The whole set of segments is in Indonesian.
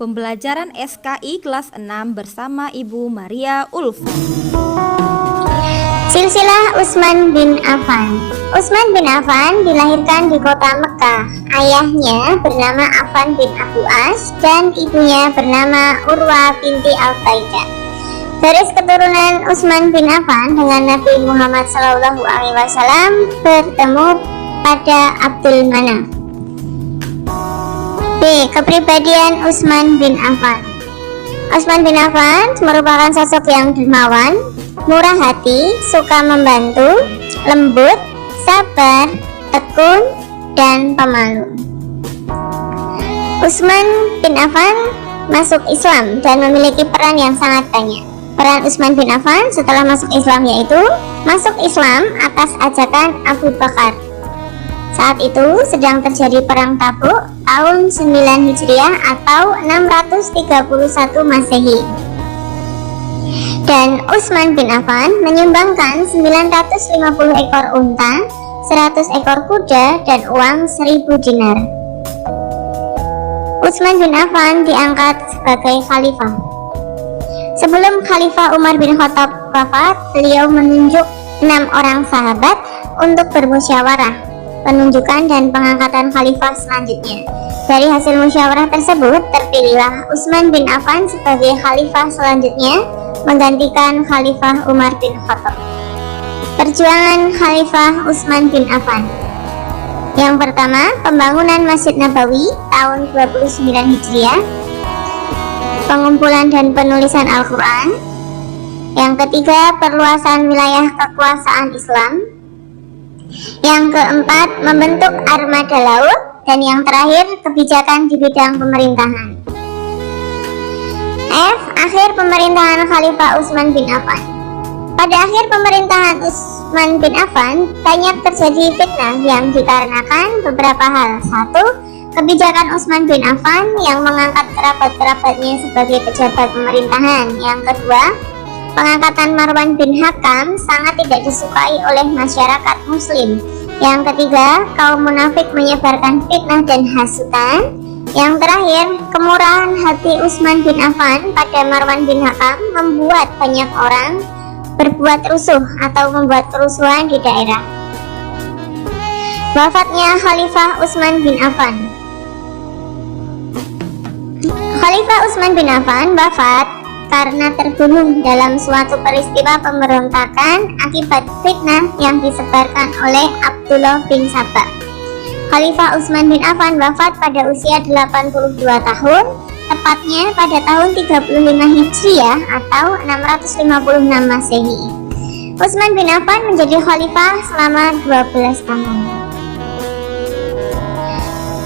Pembelajaran SKI kelas 6 bersama Ibu Maria Ulfa. Silsilah Utsman bin Affan. Utsman bin Affan dilahirkan di kota Mekah. Ayahnya bernama Affan bin Abu As dan ibunya bernama Urwa binti Al-Qaidah. Garis keturunan Utsman bin Affan dengan Nabi Muhammad SAW bertemu pada Abdul Manaf. B. Kepribadian Utsman bin Affan. Utsman bin Affan merupakan sosok yang dermawan, murah hati, suka membantu, lembut, sabar, tekun, dan pemalu. Utsman bin Affan masuk Islam dan memiliki peran yang sangat banyak. Peran Utsman bin Affan setelah masuk Islam yaitu masuk Islam atas ajakan Abu Bakar. Saat itu sedang terjadi perang Tabuk tahun 9 Hijriah atau 631 Masehi. Dan Utsman bin Affan menyumbangkan 950 ekor unta, 100 ekor kuda, dan uang 1000 dinar. Utsman bin Affan diangkat sebagai khalifah. Sebelum Khalifah Umar bin Khattab wafat, beliau menunjuk 6 orang sahabat untuk bermusyawarah penunjukan dan pengangkatan khalifah selanjutnya. Dari hasil musyawarah tersebut, terpilihlah Utsman bin Affan sebagai khalifah selanjutnya, menggantikan Khalifah Umar bin Khattab. Perjuangan Khalifah Utsman bin Affan. Yang pertama, pembangunan Masjid Nabawi tahun 29 Hijriah, pengumpulan dan penulisan Al-Quran. Yang ketiga, perluasan wilayah kekuasaan Islam. Yang keempat, membentuk armada laut. Dan yang terakhir, kebijakan di bidang pemerintahan. F. Akhir pemerintahan Khalifah Utsman bin Affan. Pada akhir pemerintahan Utsman bin Affan, banyak terjadi fitnah yang dikarenakan beberapa hal. 1. Kebijakan Utsman bin Affan yang mengangkat kerabat-kerabatnya sebagai pejabat pemerintahan. Yang kedua, pengangkatan Marwan bin Hakam sangat tidak disukai oleh masyarakat muslim. Yang ketiga, kaum munafik menyebarkan fitnah dan hasutan. Yang terakhir, kemurahan hati Utsman bin Affan pada Marwan bin Hakam membuat banyak orang berbuat rusuh atau membuat kerusuhan di daerah. Wafatnya Khalifah Utsman bin Affan. Khalifah Utsman bin Affan wafat karena terbunuh dalam suatu peristiwa pemberontakan akibat fitnah yang disebarkan oleh Abdullah bin Sabah. Khalifah Utsman bin Affan wafat pada usia 82 tahun, tepatnya pada tahun 35 Hijriah atau 656 Masehi. Utsman bin Affan menjadi khalifah selama 12 tahun.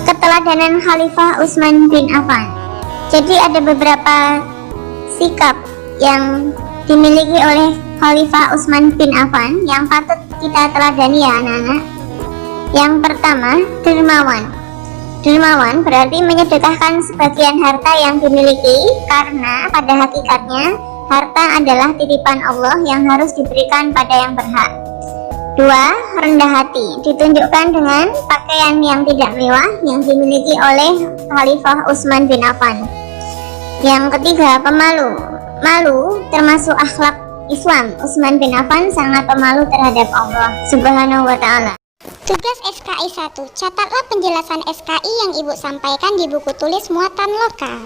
Keteladanan Khalifah Utsman bin Affan. Jadi ada beberapa sikap yang dimiliki oleh Khalifah Utsman bin Affan yang patut kita teladani ya anak-anak. Yang pertama, dermawan. Dermawan berarti menyedekahkan sebagian harta yang dimiliki, karena pada hakikatnya harta adalah titipan Allah yang harus diberikan pada yang berhak. 2. Rendah hati, ditunjukkan dengan pakaian yang tidak mewah yang dimiliki oleh Khalifah Utsman bin Affan. Yang ketiga, pemalu. Malu termasuk akhlak Islam. Utsman bin Affan sangat pemalu terhadap Allah Subhanahu wa ta'ala. Tugas SKI 1. Catatlah penjelasan SKI yang Ibu sampaikan di buku tulis muatan lokal.